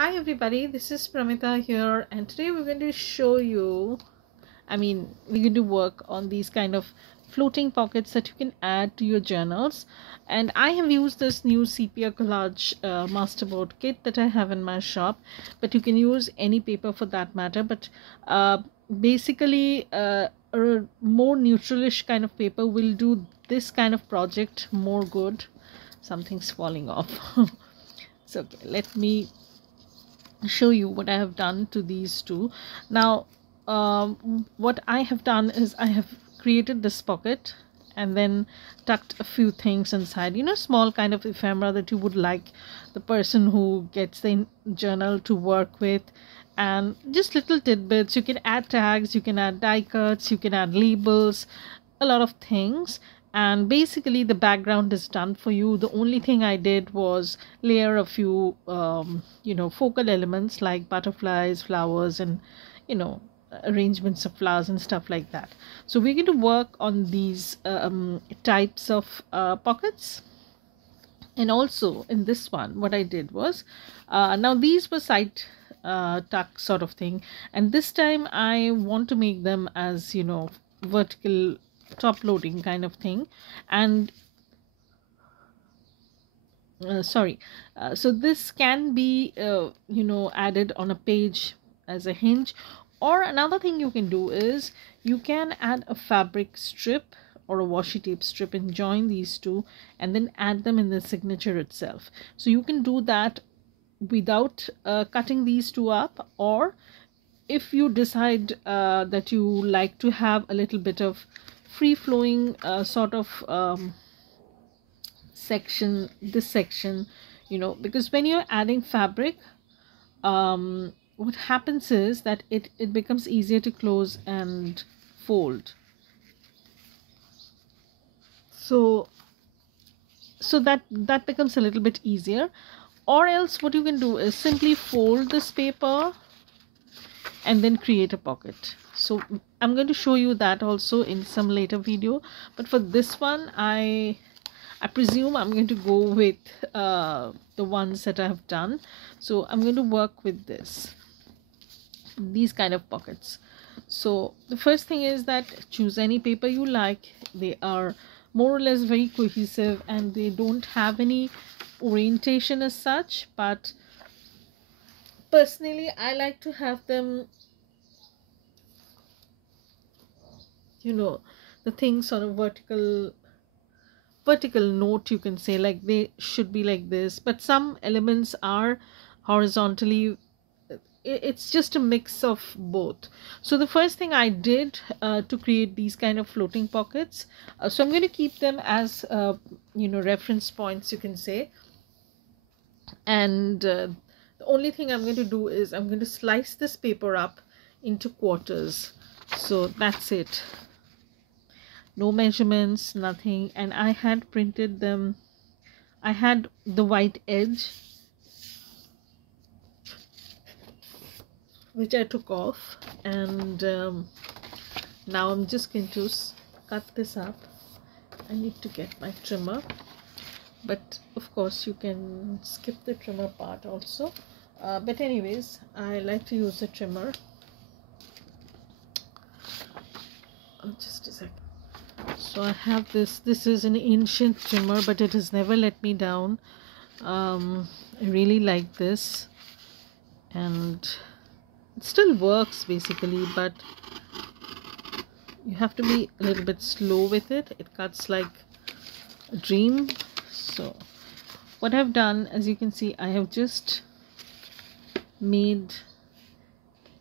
Hi everybody, this is Pramita here, and today we're going to show you, we're going to work on these kind of floating pockets that you can add to your journals. And I have used this new Sepia collage masterboard kit that I have in my shop, but you can use any paper for that matter. But basically a more neutralish kind of paper will do this kind of project more good. Something's falling off. So okay, let me show you what I have done to these two. Now what I have done is I have created this pocket and then tucked a few things inside, small kind of ephemera that you would like the person who gets the journal to work with, and just little tidbits. You can add tags, you can add die cuts, you can add labels, a lot of things. And basically the background is done for you. The only thing I did was layer a few focal elements like butterflies, flowers, and arrangements of flowers and stuff like that. So we're going to work on these types of pockets. And also in this one what I did was now these were side tuck sort of thing, and this time I want to make them as vertical top loading kind of thing. And so this can be added on a page as a hinge, or another thing you can do is you can add a fabric strip or a washi tape strip and join these two and then add them in the signature itself. So you can do that without cutting these two up, or if you decide that you like to have a little bit of free-flowing sort of section, this section, because when you're adding fabric, what happens is that it becomes easier to close and fold. So that becomes a little bit easier. Or else what you can do is simply fold this paper and then create a pocket. So I'm going to show you that also in some later video, but for this one I presume I'm going to go with the ones that I have done. So I'm going to work with these kind of pockets. So the first thing is that choose any paper you like. They are more or less very cohesive and they don't have any orientation as such, but personally I like to have them, the things on a vertical note, you can say, like they should be like this, but some elements are horizontally. It's just a mix of both. So the first thing I did to create these kind of floating pockets, so I'm going to keep them as reference points, you can say. And the only thing I'm going to do is I'm going to slice this paper up into quarters. So that's it. No measurements, nothing. And I had printed them. I had the white edge, which I took off, and now I'm just going to cut this up. I need to get my trimmer, but of course you can skip the trimmer part also, but anyways I like to use the trimmer. Just a second. So I have this is an ancient trimmer, but it has never let me down. I really like this, and it still works basically, but you have to be a little bit slow with it. It cuts like a dream. So what I've done, as you can see, I have just made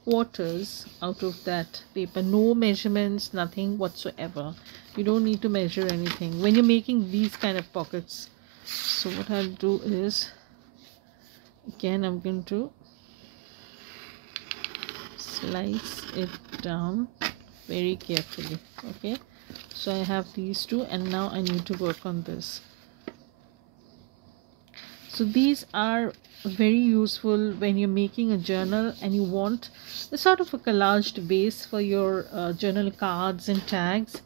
quarters out of that paper. No measurements, nothing whatsoever. You don't need to measure anything when you're making these kind of pockets. So what I'll do is, again, I'm going to slice it down very carefully. Okay, so I have these two, and now I need to work on this. So these are very useful when you're making a journal and you want a sort of a collaged base for your journal cards and tags.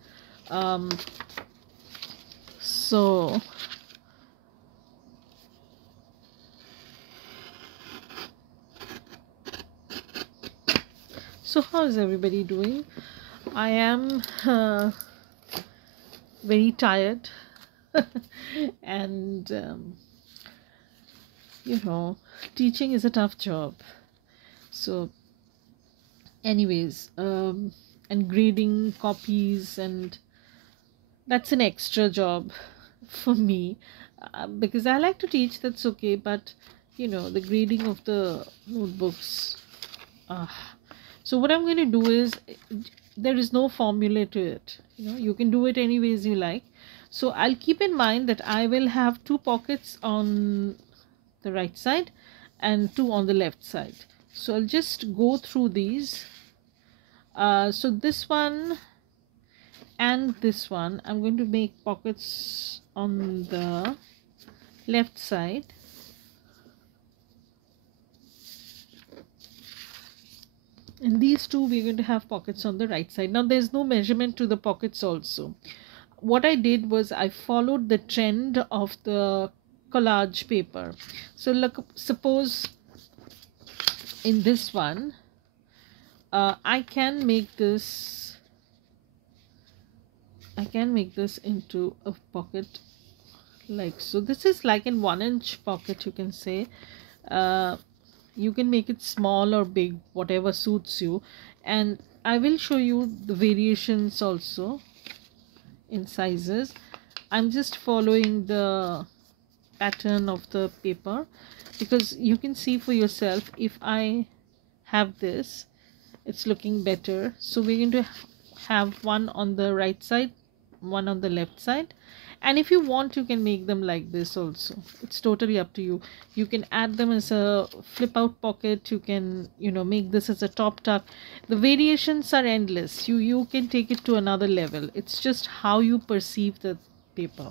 So how is everybody doing? I am very tired and you know, teaching is a tough job. So anyways, and grading copies, and that's an extra job for me, because I like to teach, that's okay, but you know, the grading of the notebooks, so what I'm going to do is, there is no formula to it, you know, you can do it any ways you like. So I'll keep in mind that I will have 2 pockets on the right side and 2 on the left side. So I'll just go through these. So this one and this one, I'm going to make pockets on the left side, and these 2 we're going to have pockets on the right side. Now there's no measurement to the pockets also. What I did was I followed the trend of the collage paper. So look, suppose in this one, I can make this into a pocket like so. This is like in 1-inch pocket, you can say. You can make it small or big, whatever suits you, and I will show you the variations also in sizes. I'm just following the pattern of the paper because you can see for yourself. If I have this, it's looking better. So we're going to have one on the right side, one on the left side, and if you want, you can make them like this also. It's totally up to you. You can add them as a flip out pocket. You can, you know, make this as a top tuck. The variations are endless. You can take it to another level. It's just how you perceive the paper.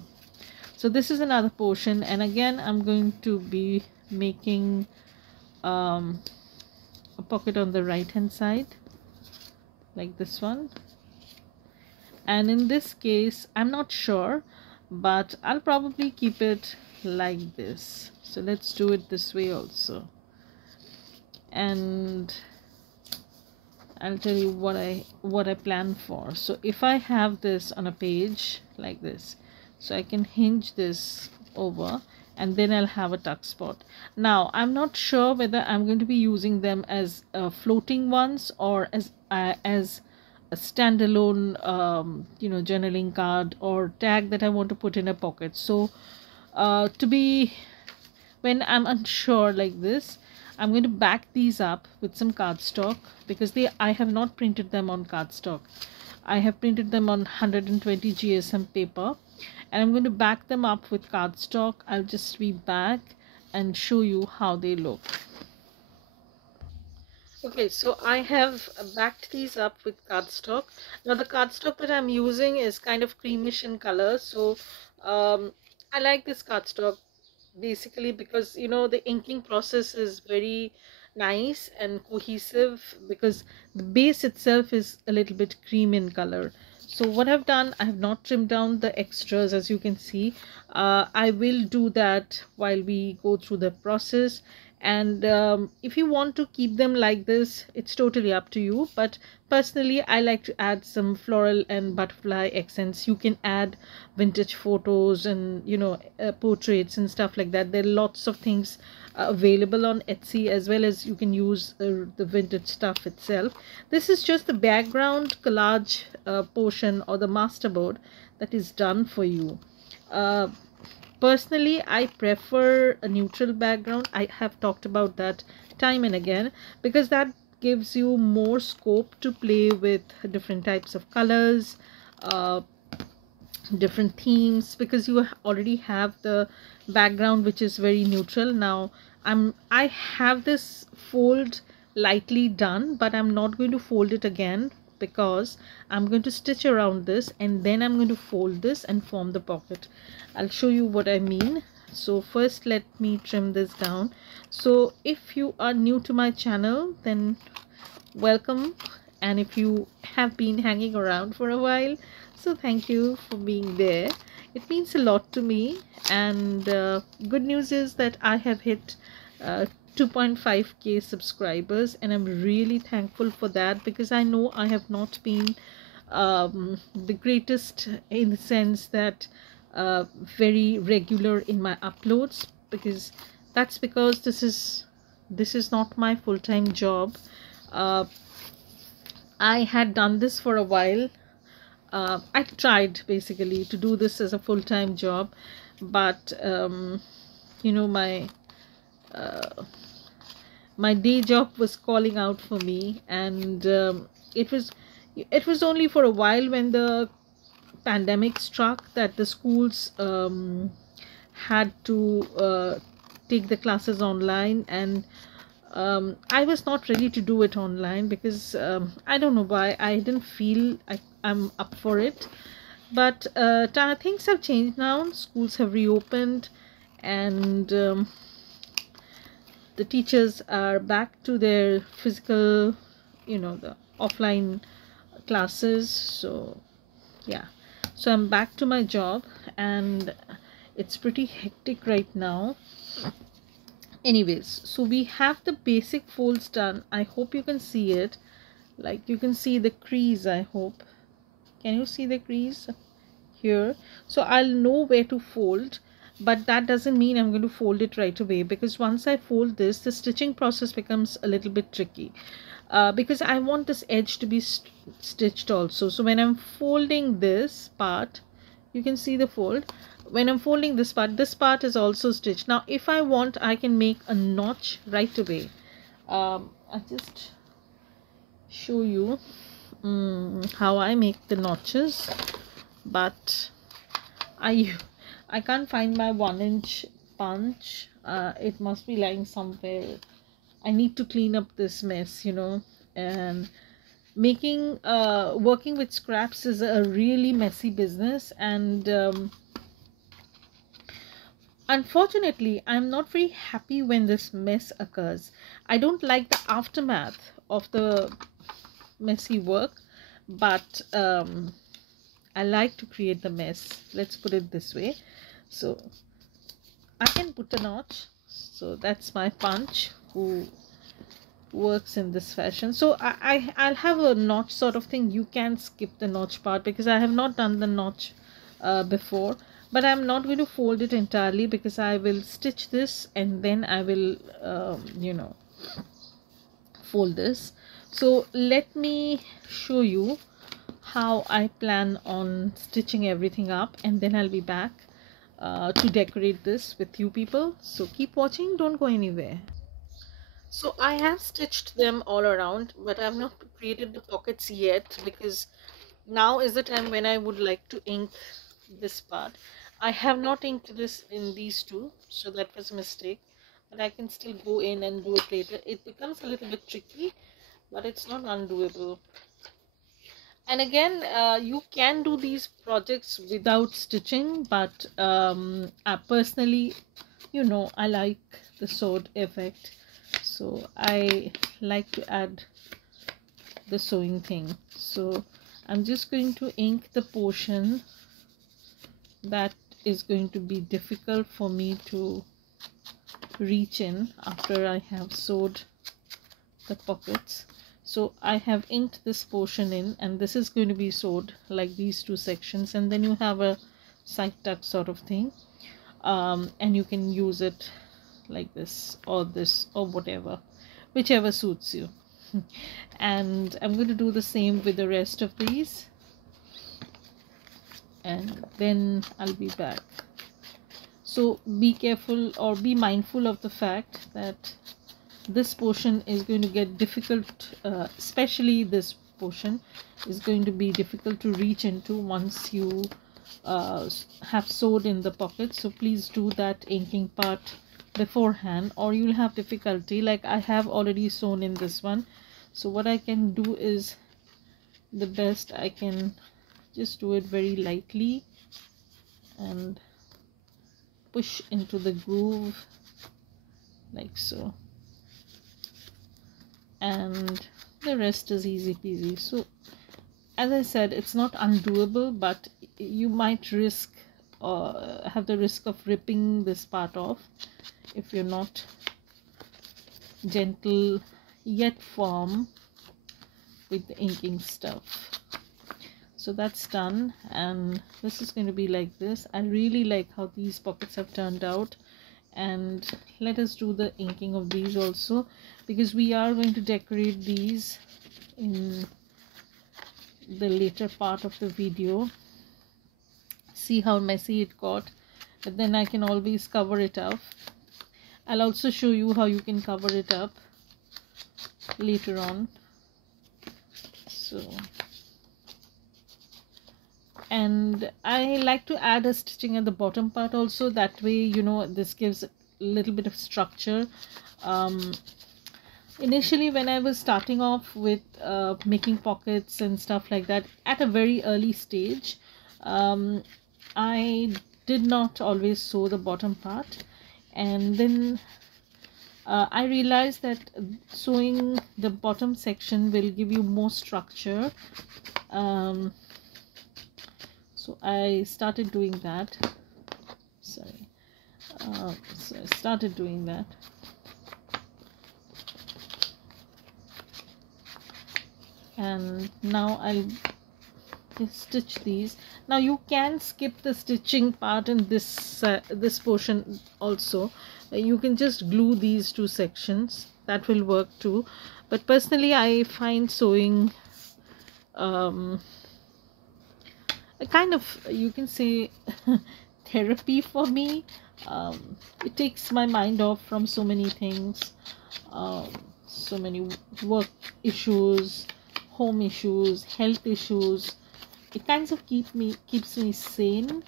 So this is another portion, and again I'm going to be making a pocket on the right hand side like this one, and in this case I'm not sure, but I'll probably keep it like this. So let's do it this way also, and I'll tell you what I plan for. So if I have this on a page like this, so I can hinge this over, and then I'll have a tuck spot. Now I'm not sure whether I'm going to be using them as floating ones or as a standalone you know, journaling card or tag that I want to put in a pocket. So when I'm unsure like this, I'm going to back these up with some cardstock, because I have not printed them on cardstock. I have printed them on 120 GSM paper, and I'm going to back them up with cardstock. I'll just be back and show you how they look. Okay, so I have backed these up with cardstock. Now the cardstock that I'm using is kind of creamish in color, so I like this cardstock basically because, you know, the inking process is very nice and cohesive, because the base itself is a little bit cream in color. So what I've done, I have not trimmed down the extras, as you can see. I will do that while we go through the process. And if you want to keep them like this, it's totally up to you, but personally I like to add some floral and butterfly accents. You can add vintage photos and, you know, portraits and stuff like that. There are lots of things available on Etsy, as well as you can use the vintage stuff itself. This is just the background collage portion, or the masterboard, that is done for you. Personally, I prefer a neutral background. I have talked about that time and again, because that gives you more scope to play with different types of colors, different themes, because you already have the background which is very neutral. Now I have this fold lightly done, but I'm not going to fold it again, because I'm going to stitch around this and then I'm going to fold this and form the pocket. I'll show you what I mean. So first let me trim this down. So if you are new to my channel, then welcome, and if you have been hanging around for a while, so thank you for being there. It means a lot to me, and good news is that I have hit 2.5k subscribers, and I'm really thankful for that, because I know I have not been the greatest in the sense that very regular in my uploads, because that's because this is not my full-time job. I had done this for a while. I tried basically to do this as a full-time job, but you know, my day job was calling out for me, and it was only for a while when the pandemic struck that the schools had to take the classes online, and I was not ready to do it online, because I don't know why, I didn't feel I'm up for it. But things have changed now. Schools have reopened, and the teachers are back to their physical, you know, the offline classes. So yeah, so I'm back to my job, and it's pretty hectic right now. Anyways, so we have the basic folds done. I hope you can see it. Like, you can see the crease, I hope. Can you see the crease here? So I'll know where to fold, but that doesn't mean I'm going to fold it right away, because once I fold this, the stitching process becomes a little bit tricky, because I want this edge to be stitched also. So when I'm folding this part, you can see the fold. When I'm folding this part is also stitched. Now if I want, I can make a notch right away. I'll just show you how I make the notches, but I can't find my 1-inch punch. It must be lying somewhere. I need to clean up this mess, you know. And working with scraps is a really messy business, and unfortunately I'm not very happy when this mess occurs. I don't like the aftermath of the messy work, but I like to create the mess, let's put it this way. So I can put a notch. So that's my punch who works in this fashion. So I'll have a notch sort of thing. You can skip the notch part, because I have not done the notch before, but I'm not going to fold it entirely, because I will stitch this and then I will you know, fold this. So let me show you how I plan on stitching everything up, and then I'll be back to decorate this with you people. So keep watching, don't go anywhere. So I have stitched them all around, but I have not created the pockets yet, because now is the time when I would like to ink this part. I have not inked this in these two, so that was a mistake, but I can still go in and do it later. It becomes a little bit tricky, but it's not undoable. And again, you can do these projects without stitching, but personally, you know, I like the sword effect, so I like to add the sewing thing. So I'm just going to ink the portion that is going to be difficult for me to reach in after I have sewed the pockets. So I have inked this portion in, and this is going to be sewed like these two sections, and then you have a side tuck sort of thing, and you can use it like this or whatever, whichever suits you. And I'm going to do the same with the rest of these, and then I'll be back. So be careful or be mindful of the fact that this portion is going to get difficult, especially this portion is going to be difficult to reach into once you have sewed in the pocket. So please do that inking part beforehand, or you'll have difficulty. Like I have already sewn in this one, so what I can do is, the best I can just do it very lightly and push into the groove like so, and the rest is easy peasy. So as I said, it's not undoable, but you might risk have the risk of ripping this part off if you're not gentle yet firm with the inking stuff. So that's done, and this is going to be like this. I really like how these pockets have turned out, and let us do the inking of these also, because we are going to decorate these in the later part of the video. See how messy it got, but then I can always cover it up. I'll also show you how you can cover it up later on. So, and I like to add a stitching at the bottom part also, that way, you know, this gives a little bit of structure. Initially when I was starting off with making pockets and stuff like that at a very early stage, I did not always sew the bottom part, and then I realized that sewing the bottom section will give you more structure. So I started doing that. So I started doing that. And now I'll stitch these. Now you can skip the stitching part in this this portion also. You can just glue these two sections, that will work too, but personally I find sewing a kind of, you can say, therapy for me. It takes my mind off from so many things, so many work issues, home issues, health issues. It kind of keeps me sane.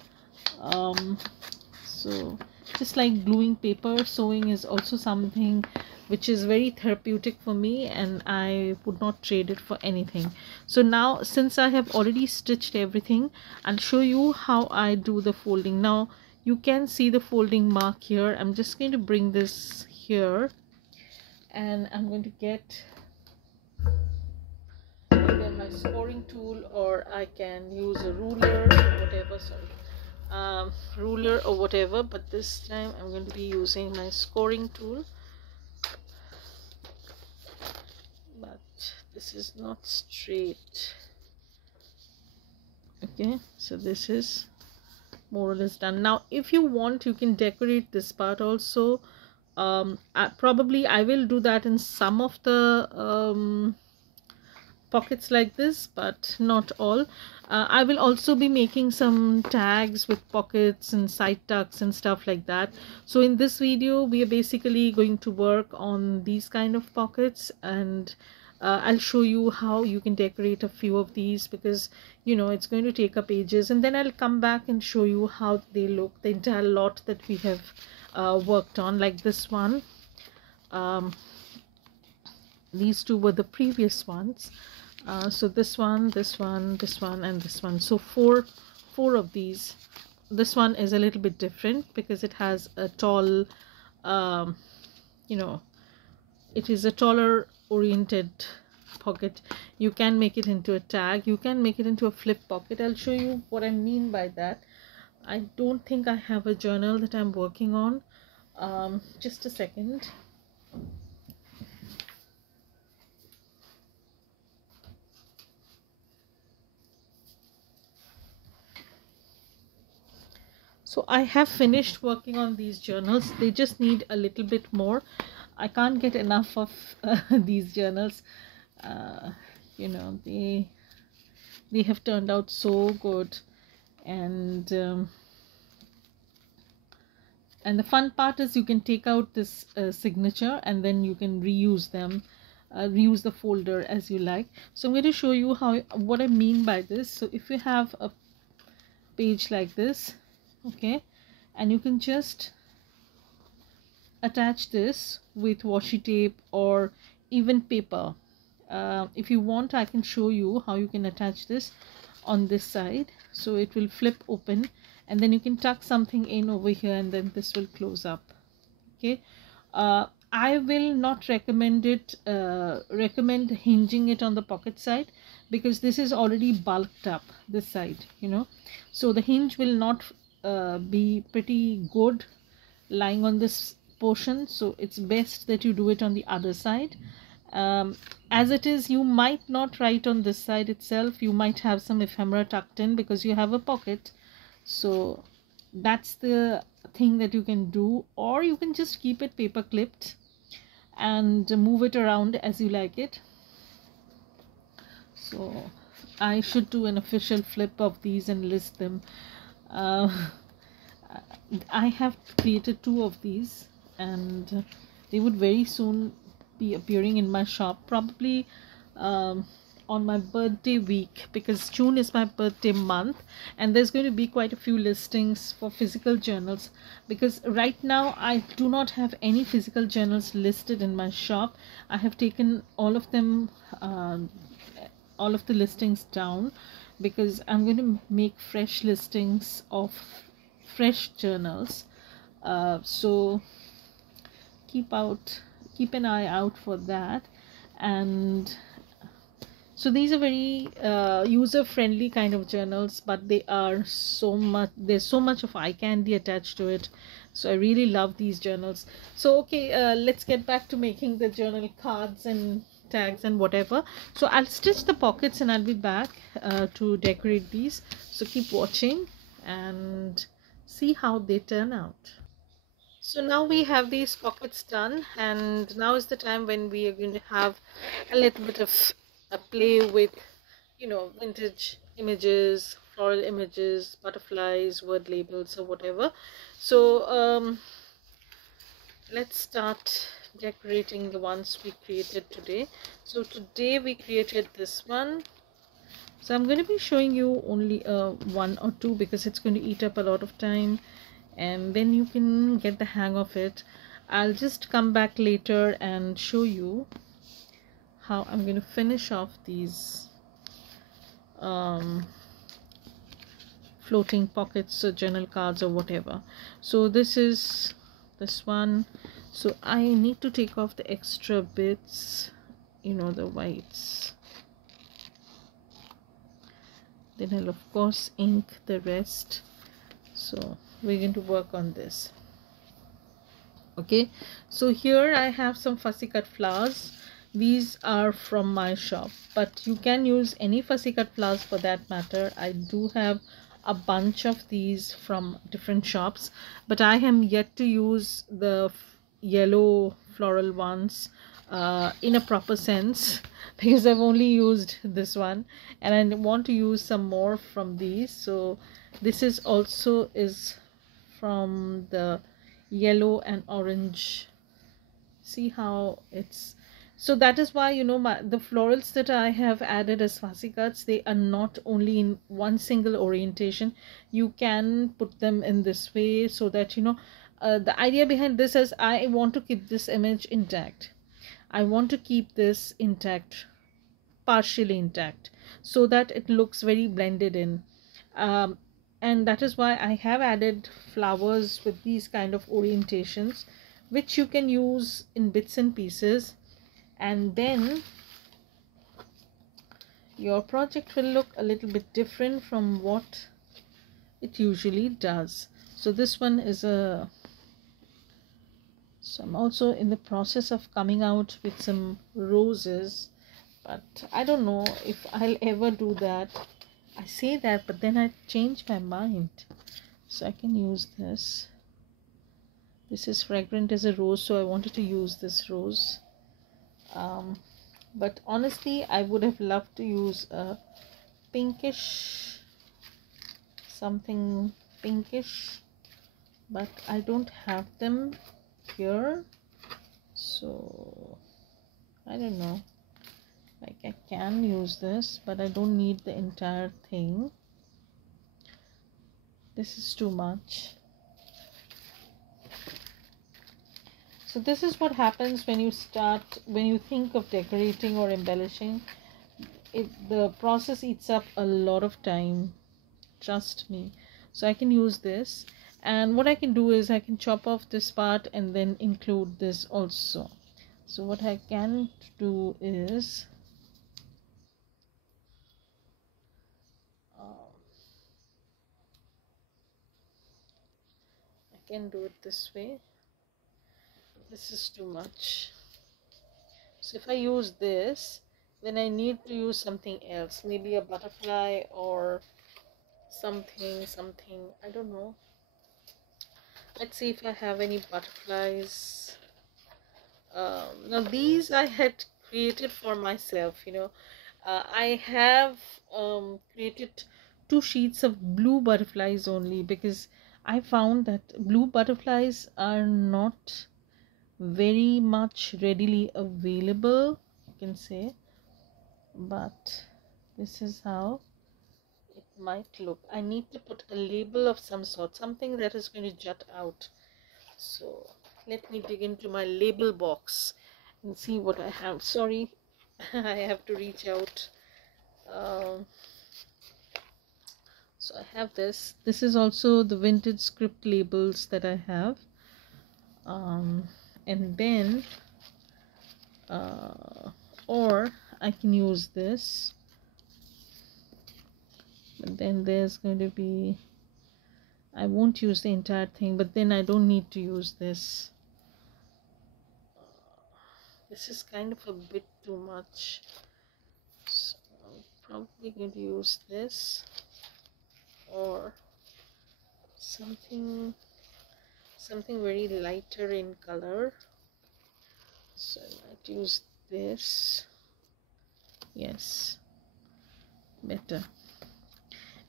So just like gluing paper, sewing is also something which is very therapeutic for me, and I would not trade it for anything. So now, since I have already stitched everything, I'll show you how I do the folding. Now you can see the folding mark here. I'm just going to bring this here, and I'm going to get either my scoring tool, or I can use a ruler or whatever. Ruler or whatever, but this time I'm going to be using my scoring tool. But this is not straight. Okay, so this is more or less done. Now if you want, you can decorate this part also. Probably I will do that in some of the pockets like this, but not all. I will also be making some tags with pockets and side tucks and stuff like that. So in this video we are basically going to work on these kind of pockets, and I'll show you how you can decorate a few of these, because you know it's going to take up ages, and then I'll come back and show you how they look, the entire lot that we have worked on. Like this one, these two were the previous ones. So this one, this one, this one, and this one. So four of these. This one is a little bit different because it has a tall, you know, it is a taller oriented pocket. You can make it into a tag, you can make it into a flip pocket. I'll show you what I mean by that. I don't think I have a journal that I'm working on. Just a second. So I have finished working on these journals. They just need a little bit more. I can't get enough of these journals. You know, they have turned out so good, and the fun part is you can take out this signature, and then you can reuse them, reuse the folder as you like. So I'm going to show you what I mean by this. So if you have a page like this, okay, and you can just attach this with washi tape or even paper. If you want, I can show you how you can attach this on this side, so it will flip open, and then you can tuck something in over here, and then this will close up. Okay, I will not recommend hinging it on the pocket side, because this is already bulked up, this side, you know, so the hinge will not be pretty good lying on this portion, so it's best that you do it on the other side. As it is, you might not write on this side itself. You might have some ephemera tucked in because you have a pocket. So that's the thing that you can do, or you can just keep it paper clipped and move it around as you like it. So I should do an official flip of these and list them. I have created 2 of these, and they would very soon be appearing in my shop, probably on my birthday week, because June is my birthday month, and there's going to be quite a few listings for physical journals, because right now I do not have any physical journals listed in my shop. I have taken all of them, all of the listings down, because I'm going to make fresh listings of fresh journals. So keep an eye out for that. And so these are very user-friendly kind of journals, but there's so much of eye candy attached to it. So I really love these journals. So okay, let's get back to making the journal cards and tags and whatever. So I'll stitch the pockets and I'll be back to decorate these. So keep watching and see how they turn out. So now we have these pockets done, and now is the time when we are going to have a little bit of a play with, you know, vintage images, floral images, butterflies, word labels or whatever. So let's start decorating the ones we created today. So today we created this one. So I'm going to be showing you only 1 or 2 because it's going to eat up a lot of time, and then you can get the hang of it. I'll just come back later and show you how I'm going to finish off these floating pockets or journal cards or whatever. So this is this one. So I need to take off the extra bits, you know, the whites. Then I'll of course ink the rest. So we're going to work on this. Okay, so here I have some fussy cut flowers. These are from my shop, but you can use any fussy cut flowers for that matter. I do have a bunch of these from different shops, but I am yet to use the yellow floral ones in a proper sense because I've only used this one, and I want to use some more from these. So this is also from the yellow and orange. See how it's, so that is why, you know, the florals that I have added as fussy cuts, they are not only in one single orientation. You can put them in this way, so that, you know, the idea behind this is I want to keep this image intact. I want to keep this intact, partially intact, so that it looks very blended in. And that is why I have added flowers with these kind of orientations, which you can use in bits and pieces, and then your project will look a little bit different from what it usually does. So this one is so I'm also in the process of coming out with some roses, but I don't know if I'll ever do that. I say that, but then I change my mind. So I can use this. This is fragrant as a rose, so I wanted to use this rose. But honestly, I would have loved to use a pinkish, something pinkish, but I don't have them here. So I don't know. Like, I can use this, but I don't need the entire thing. This is too much. So this is what happens when you think of decorating or embellishing. The process eats up a lot of time, trust me. So I can use this, and what I can do is I can chop off this part and then include this also. So what I can do is I can do it this way. This is too much. So if I use this, then I need to use something else, maybe a butterfly or something, I don't know. Let's see if I have any butterflies. Now these I had created for myself, you know. I have created 2 sheets of blue butterflies only, because I found that blue butterflies are not very much readily available, you can say. But this is how it might look. I need to put a label of some sort, something that is going to jut out. So let me dig into my label box and see what I have. Sorry, I have to reach out. So I have this. This is also the vintage script labels that I have. And then or I can use this, but then there's going to be, I won't use the entire thing, but then I don't need to use this. This is kind of a bit too much, so I'm probably going to use this or something very lighter in color. So I might use this. Yes, better.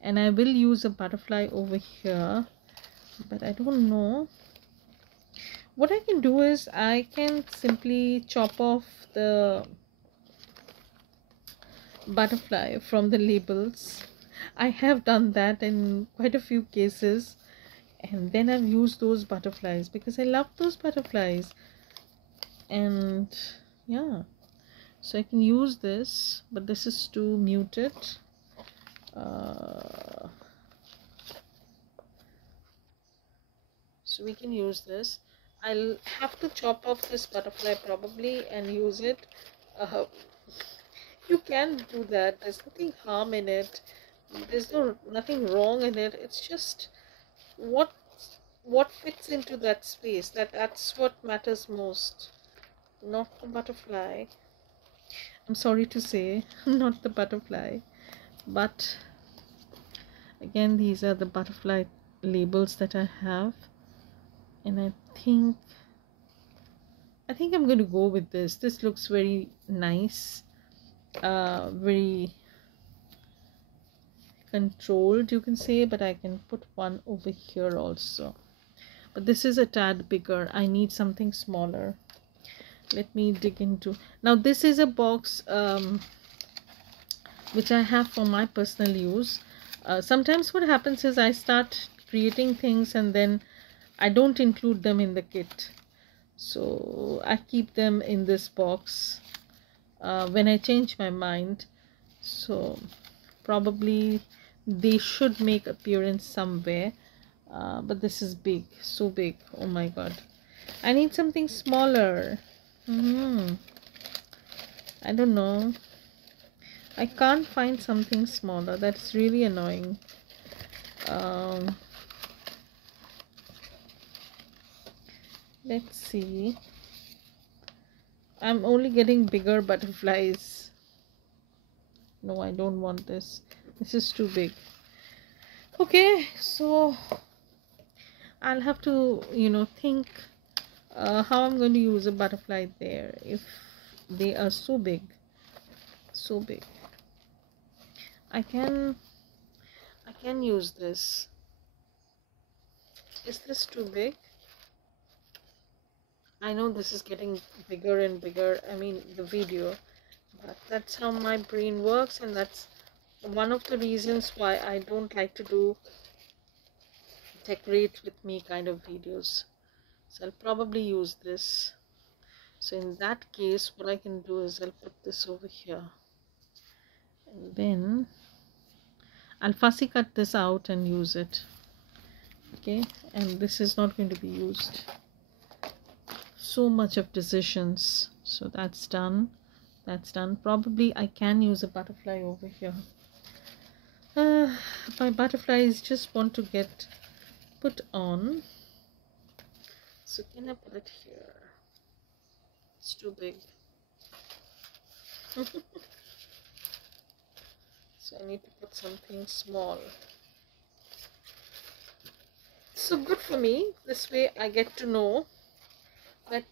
And I will use a butterfly over here, but I don't know. What I can do is I can simply chop off the butterfly from the labels. I have done that in quite a few cases, and then I've used those butterflies because I love those butterflies. And yeah, so I can use this, but this is too muted. So we can use this. I'll have to chop off this butterfly probably and use it. You can do that. There's nothing harm in it. There's nothing wrong in it. It's just what fits into that space. That's what matters most, not the butterfly. I'm sorry to say, not the butterfly. But again, these are the butterfly labels that I have, and I think I'm going to go with this. This looks very nice, very controlled, you can say, but I can put one over here also. But this is a tad bigger. I need something smaller. Let me dig into. Now this is a box which I have for my personal use. Sometimes what happens is I start creating things and then I don't include them in the kit. So I keep them in this box when I change my mind. So probably they should make appearance somewhere. But this is big, so big. Oh my god, I need something smaller. I don't know, I can't find something smaller. That's really annoying. Let's see. I'm only getting bigger butterflies. No, I don't want this. This is too big. Okay, so I'll have to, think how I'm going to use a butterfly there if they are so big. So big. I can use this. Is this too big? I know this is getting bigger and bigger, I mean the video, but that's how my brain works, and that's one of the reasons why I don't like to do decorate with me kind of videos. So I'll probably use this. So in that case, what I can do is I'll put this over here, and then I'll fussy cut this out and use it. Okay, and this is not going to be used. So much of decisions. So that's done. That's done. Probably I can use a butterfly over here. My butterflies just want to get put on. So can I put it here? It's too big. So I need to put something small. So good for me. This way I get to know that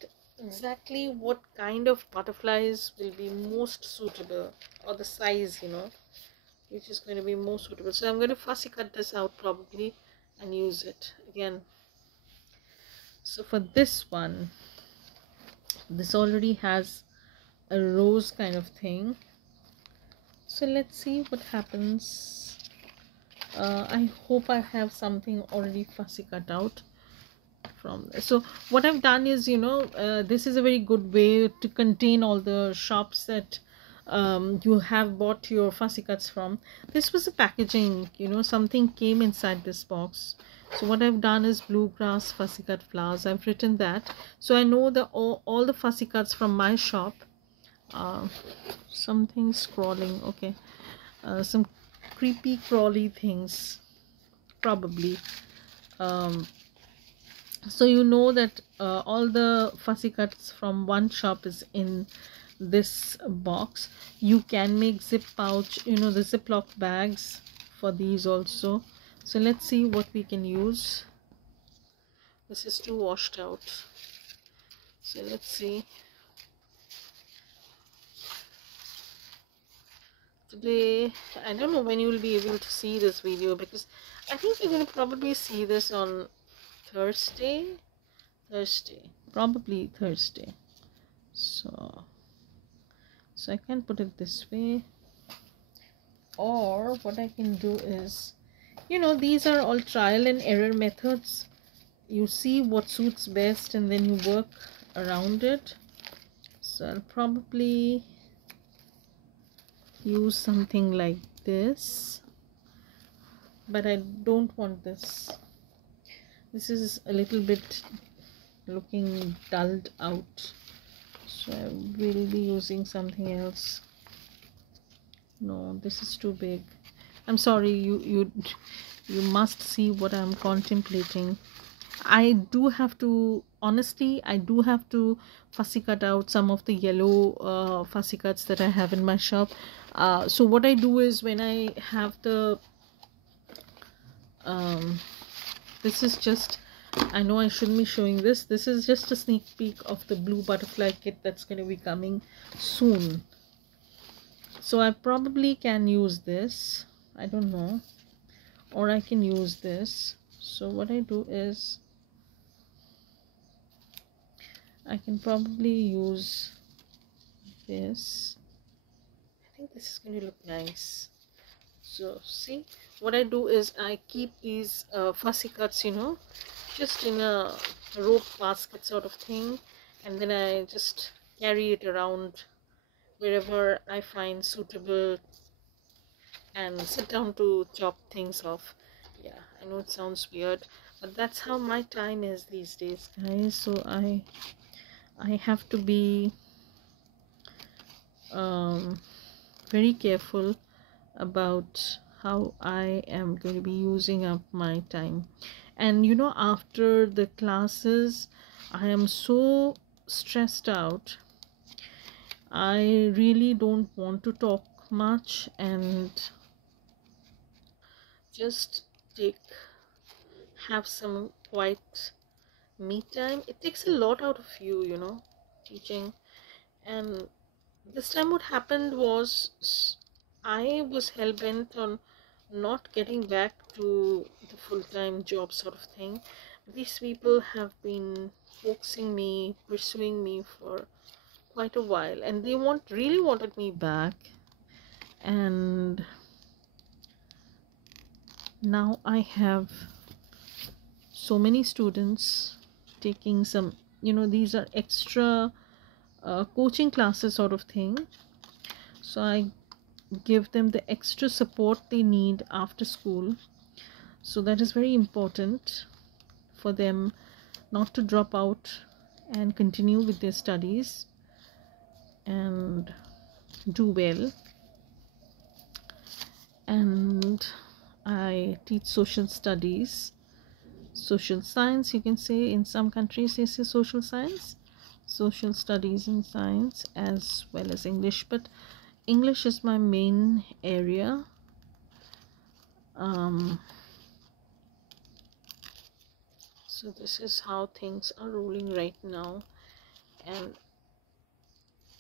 exactly what kind of butterflies will be most suitable, or the size, you know, which is going to be most suitable. So I'm going to fussy cut this out probably and use it again. So for this one, this already has a rose kind of thing. So let's see what happens. I hope I have something already fussy cut out from this. So what I've done is, you know, this is a very good way to contain all the shops that you have bought your fussy cuts from. This was the packaging, you know, something came inside this box. So what I've done is bluegrass fussy cut flowers. I've written that, so I know the all the fussy cuts from my shop. Something scrolling, okay. Some creepy crawly things probably. So you know that all the fussy cuts from one shop is in this box. You can make zip pouch, you know, the Ziploc bags for these also. So let's see what we can use. This is too washed out, so let's see. Today, I don't know when you will be able to see this video, because I think you're going to probably see this on Thursday, probably Thursday. So I can put it this way, or what I can do is, you know, these are all trial and error methods. You see what suits best and then you work around it. So I'll probably use something like this, but I don't want this. This is a little bit looking dulled out, so I will be using something else. No, this is too big. I'm sorry, you must see what I'm contemplating. I do have to, honestly, I do have to fussy cut out some of the yellow fussy cuts that I have in my shop. So what I do is, when I have the this is just, I know I shouldn't be showing this. This is just a sneak peek of the blue butterfly kit that's going to be coming soon. So I probably can use this, I don't know, or I can use this. So what I do is, I can probably use this. I think this is going to look nice. So see, what I do is I keep these fussy cuts, you know, just in a rope basket sort of thing, and then I just carry it around wherever I find suitable and sit down to chop things off. Yeah, I know it sounds weird, but that's how my time is these days, guys. So I have to be very careful about how I am going to be using up my time. And you know, after the classes, I am so stressed out. I really don't want to talk much and just have some quiet me time. It takes a lot out of you, you know, teaching. And this time what happened was, I was hell-bent on not getting back to the full-time job sort of thing. These people have been coaxing me, pursuing me for quite a while, and they really wanted me back. And now I have so many students taking some, you know, these are extra coaching classes sort of thing. So I give them the extra support they need after school. So that is very important for them not to drop out and continue with their studies and do well. And I teach social studies, social science, you can say. In some countries they say social science, social studies and science as well as English, but English is my main area. So this is how things are rolling right now. And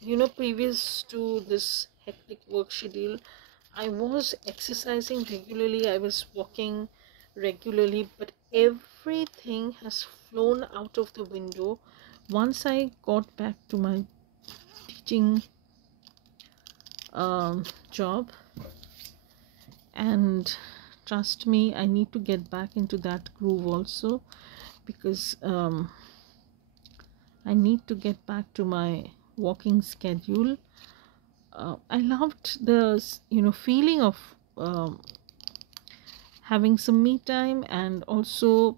you know, previous to this hectic work schedule, I was exercising regularly, I was walking regularly, but everything has flown out of the window once I got back to my teaching job. And trust me, I need to get back into that groove also, because I need to get back to my walking schedule. I loved the feeling of having some me time, and also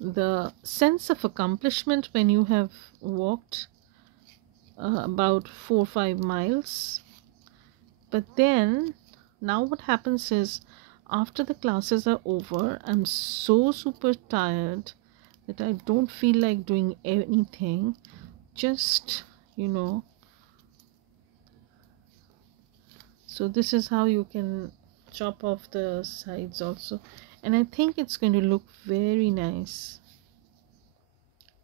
the sense of accomplishment when you have walked about 4 or 5 miles. But then now what happens is, after the classes are over, I'm so super tired that I don't feel like doing anything, just so this is how you can chop off the sides also, and I think it's going to look very nice.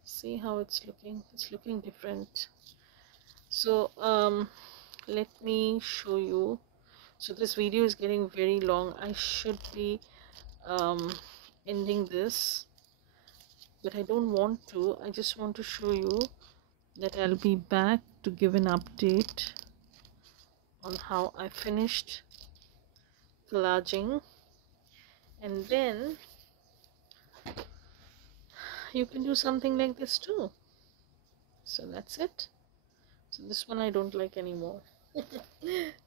See how it's looking different. So let me show you. So this video is getting very long. I should be ending this, but I don't want to. I just want to show you that I'll be back to give an update on how I finished collaging, and then you can do something like this too. So that's it. So this one I don't like anymore.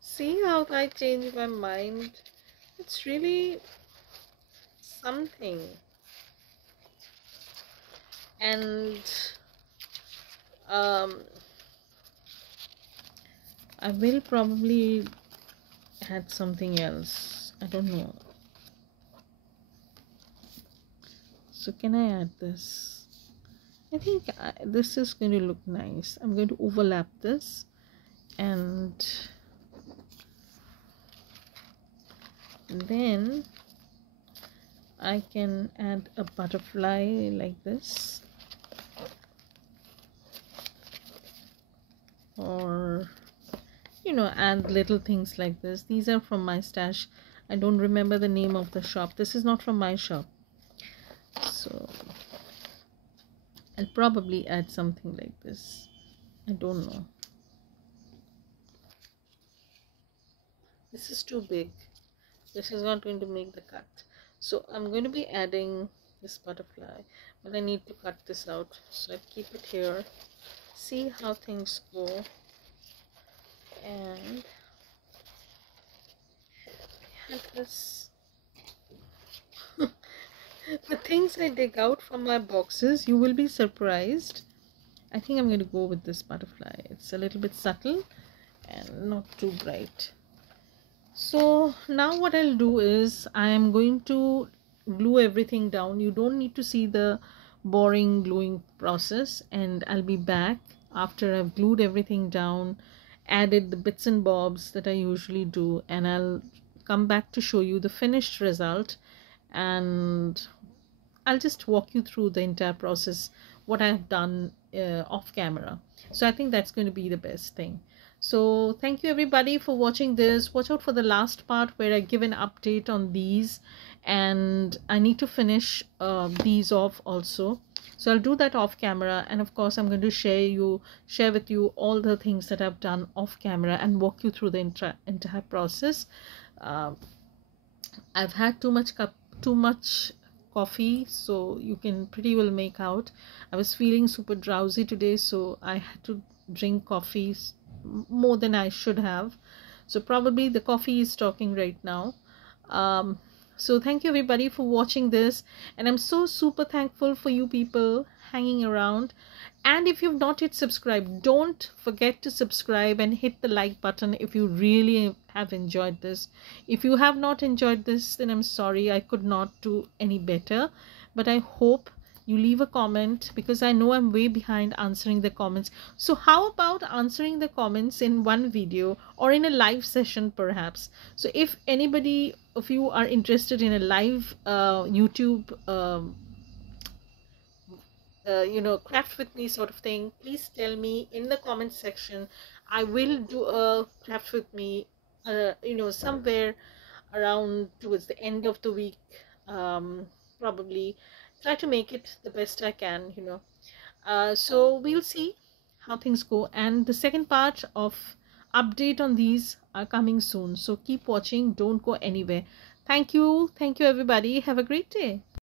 See how I change my mind? It's really something. And I will probably add something else. I don't know. So can I add this? I think this is going to look nice. I'm going to overlap this, and then I can add a butterfly like this, or add little things like this. These are from my stash. I don't remember the name of the shop. This is not from my shop, so I'll probably add something like this. I don't know. This is too big. This is not going to make the cut. So I'm going to be adding this butterfly, but I need to cut this out. So I keep it here. See how things go. And I have this. The things I dig out from my boxes, you will be surprised. I think I'm going to go with this butterfly. It's a little bit subtle and not too bright. So now what I'll do is I am going to glue everything down. You don't need to see the boring gluing process, and I'll be back after I've glued everything down, added the bits and bobs that I usually do, and I'll come back to show you the finished result, and I'll just walk you through the entire process, what I've done off camera. So I think that's going to be the best thing. So thank you everybody for watching this. Watch out for the last part where I give an update on these, and I need to finish these off also. So I'll do that off camera, and of course I'm going to share with you all the things that I've done off camera and walk you through the entire process. I've had too much coffee, so you can pretty well make out. I was feeling super drowsy today, so I had to drink coffee more than I should have. So probably the coffee is talking right now. So thank you everybody for watching this, and I'm so super thankful for you people hanging around. And if you've not yet subscribed, don't forget to subscribe and hit the like button if you really have enjoyed this. If you have not enjoyed this, then I'm sorry, I could not do any better, but I hope you leave a comment, because I know I'm way behind answering the comments. So how about answering the comments in one video or in a live session perhaps? So if anybody of you are interested in a live YouTube craft with me sort of thing, please tell me in the comment section. I will do a craft with me somewhere around towards the end of the week. Probably try to make it the best I can, so we'll see how things go, and the second part of update on these are coming soon, so keep watching, don't go anywhere. Thank you everybody, have a great day.